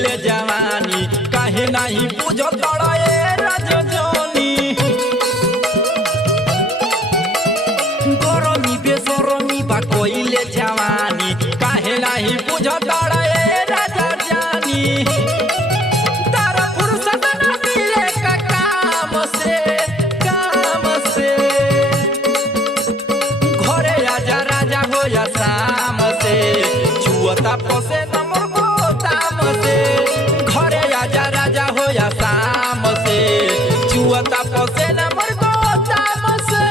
कोइले जवानी काहे नहीं बुझो तड़े राजनी गरमी बेसरमी बा कोइले जवानी काहे नहीं बुझो तड़े राजनी तारा फुर्सत न मिले का काम से घरे आजा राजा हो या शाम से छुअता पसे नंबर गोदाम से घरे आजा राजा हो या शाम से छुअता पसे नंबर गोदाम से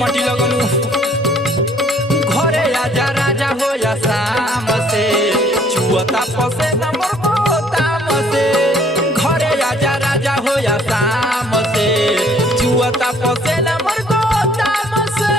मटी लगलू घरे आजा राजा हो या शाम से छुअता पसे नंबर गोदाम से घरे आजा राजा हो या शाम से छुअता पसे नंबर गोदाम से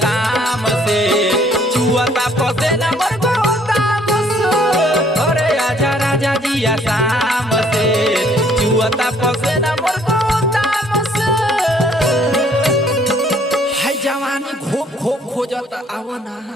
शाम से छुअता पसे नंबर गोदाम से घरे आजा राजा जिया शाम से छुअता पसे नंबर गोदाम से हाय जवानी घोप घोप खोजता आवना।